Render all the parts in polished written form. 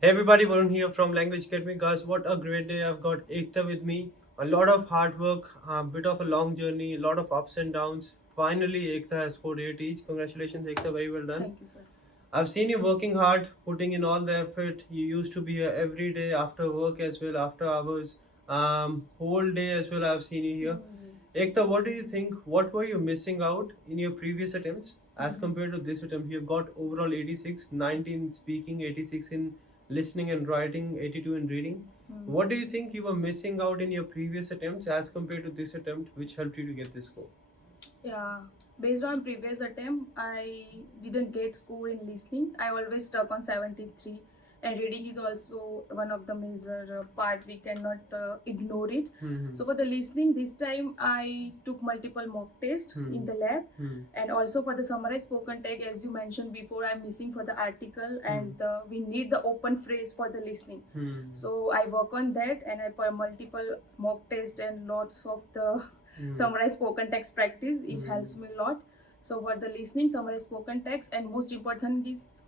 Hey everybody, Varun here from Language Academy. Guys, what a great day. I've got Ekta with me. A lot of hard work, a bit of a long journey, a lot of ups and downs. Finally, Ekta has scored 8 each. Congratulations, Ekta. Very well done. Thank you, sir. I've seen you working hard, putting in all the effort. You used to be here every day after work as well, after hours, whole day as well. I've seen you here. Yes. Ekta, what do you think? What were you missing out in your previous attempts as compared to this attempt? You've got overall 86, 19 in speaking, 86 in listening and writing, 82 in reading. What do you think you were missing out in your previous attempts as compared to this attempt, which helped you to get this score? Yeah, based on previous attempt, I didn't get score in listening. I always stuck on 73, and reading is also one of the major part. We cannot ignore it. So for the listening, this time I took multiple mock tests in the lab, and also for the summarized spoken text, as you mentioned before, I'm missing for the article, and we need the open phrase for the listening. So I work on that, and I put multiple mock tests and lots of the summarized spoken text practice. It helps me a lot. So for the listening, summarized spoken text, and most important is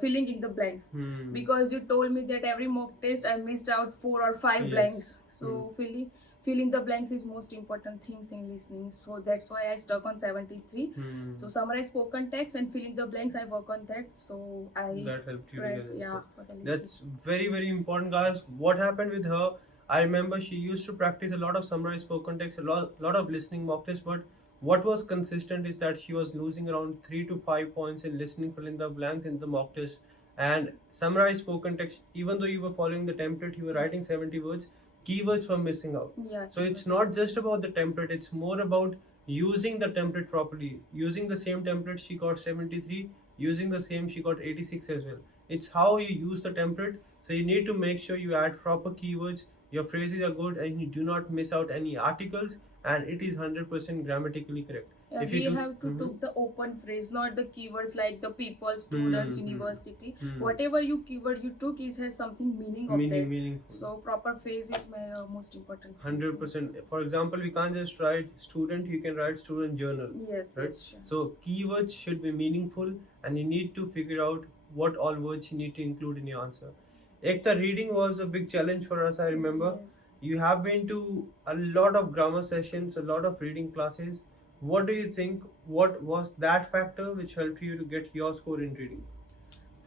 filling in the blanks, because you told me that every mock test I missed out 4 or 5 blanks. So filling the blanks is most important things in listening. So that's why I stuck on 73. So summarize spoken text and filling the blanks, I work on that. So that helped you to get this for the listening. That's very important, guys. What happened with her? I remember she used to practice a lot of summarized spoken text, a lot of listening mock tests, but what was consistent is that she was losing around 3 to 5 points in listening, fill in the blanks in the mock test, and summarized spoken text. Even though you were following the template, you were writing 70 words, keywords were missing out. So it's not just about the template, it's more about using the template properly. Using the same template, she got 73. Using the same, she got 86 as well. It's how you use the template. So you need to make sure you add proper keywords, your phrases are good, and you do not miss out any articles, and it is 100% grammatically correct. Yeah, we have to took the open phrase, not the keywords like the people, students, university. Whatever you keyword you took is has something meaning of that. Meaningful. So proper phrase is my most important. 100%. For example, we can't just write student, you can write student journal. Yes, right? yes, sure. So keywords should be meaningful, and you need to figure out what all words you need to include in your answer. Ekta, reading was a big challenge for us, I remember. Yes. You have been to a lot of grammar sessions, a lot of reading classes. What do you think? What was that factor which helped you to get your score in reading?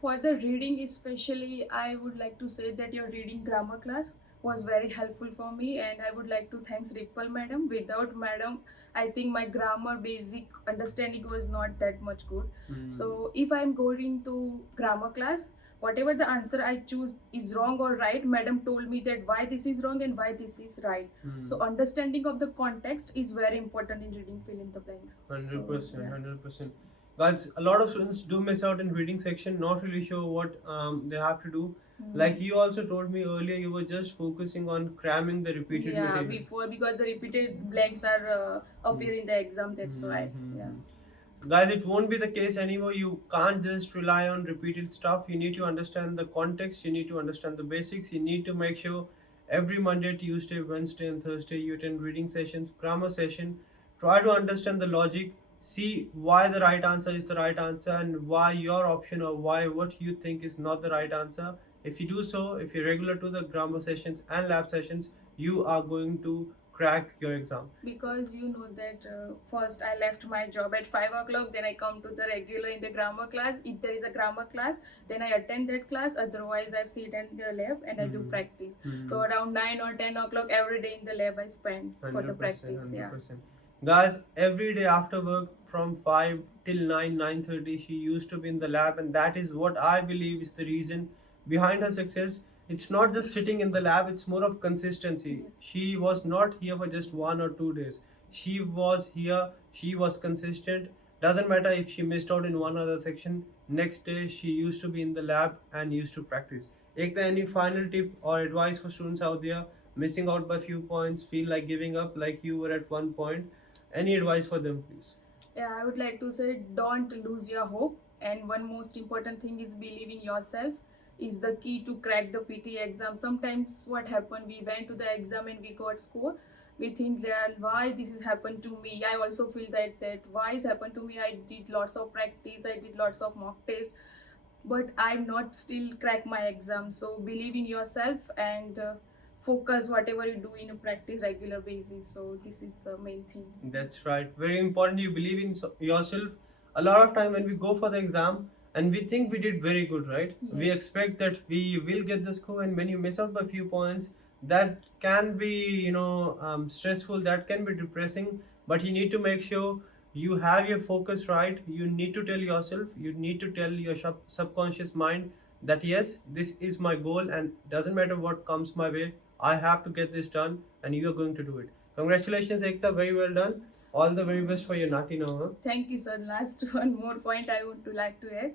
For the reading especially, I would like to say that your reading grammar class was very helpful for me, and I would like to thank 𝗏𝗏 madam. Without madam, I think my grammar basic understanding was not that much good. So if I'm going to grammar class, whatever the answer I choose is wrong or right, madam told me that why this is wrong and why this is right. So understanding of the context is very important in reading fill in the blanks. 100%, 100%. Guys, a lot of students do miss out in reading section, not really sure what they have to do. Like you also told me earlier, you were just focusing on cramming the repeated material. Before, because the repeated blanks are appear in the exam, that's why. Guys, it won't be the case anymore. You can't just rely on repeated stuff. You need to understand the context, you need to understand the basics, you need to make sure every Monday, Tuesday, Wednesday and Thursday you attend reading sessions, grammar session. Try to understand the logic, see why the right answer is the right answer, and why your option or why what you think is not the right answer. If you do so, if you're regular to the grammar sessions and lab sessions, you are going to crack your exam. Because you know that first I left my job at 5 o'clock, then I come to the regular in the grammar class. If there is a grammar class, then I attend that class. Otherwise, I sit in the lab and I do practice. So around 9 or 10 o'clock every day in the lab I spend for the practice. 100%. Guys, every day after work from 5 till 9, 9:30, she used to be in the lab, and that is what I believe is the reason behind her success. It's not just sitting in the lab, it's more of consistency. She was not here for just 1 or 2 days. She was here, she was consistent. Doesn't matter if she missed out in one other section, next day she used to be in the lab and used to practice. Ekta, any final tip or advice for students out there missing out by few points, feel like giving up like you were at one point? Any advice for them, please? I would like to say don't lose your hope, and one most important thing is believe in yourself is the key to crack the PTE exam. Sometimes what happened, we went to the exam and we got score. We think that why this has happened to me. I also feel that why it's happened to me. I did lots of practice, I did lots of mock tests, but I'm not still crack my exam. So believe in yourself and focus whatever you do in a practice regular basis. So this is the main thing. That's right. Very important. You believe in yourself. A lot of time when we go for the exam and we think we did very good, right? We Yes. expect that we will get the score, and when you miss out by a few points, that can be, stressful. That can be depressing. But you need to make sure you have your focus right. You need to tell yourself. You need to tell your subconscious mind that yes, this is my goal, and doesn't matter what comes my way. I have to get this done, and you are going to do it. Congratulations, Ekta. Very well done. All the very best for your NAATI now. Huh? Thank you, sir. Last one more point I would like to add.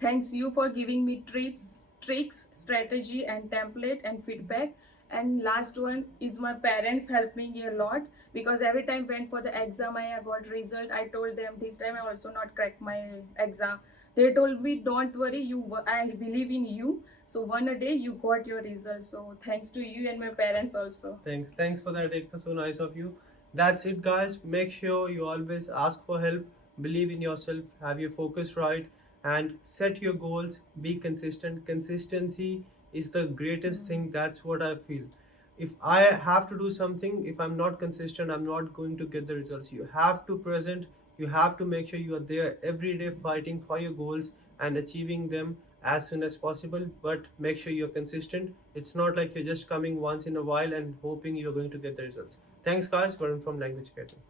Thanks you for giving me tricks, strategy, and template and feedback. And last one is my parents helped me a lot, because every time went for the exam I got result, I told them this time I also not crack my exam. They told me don't worry, I believe in you. So one a day you got your result. So thanks to you and my parents also. Thanks for that, Ekta. So nice of you. That's it, guys. Make sure you always ask for help, believe in yourself, have your focus right, and set your goals. Be consistent. Consistency is the greatest thing. That's what I feel. If I have to do something, if I'm not consistent, I'm not going to get the results. You have to present. You have to make sure you are there every day fighting for your goals and achieving them as soon as possible. But make sure you're consistent. It's not like you're just coming once in a while and hoping you're going to get the results. Thanks, guys. Varun from Language Academy.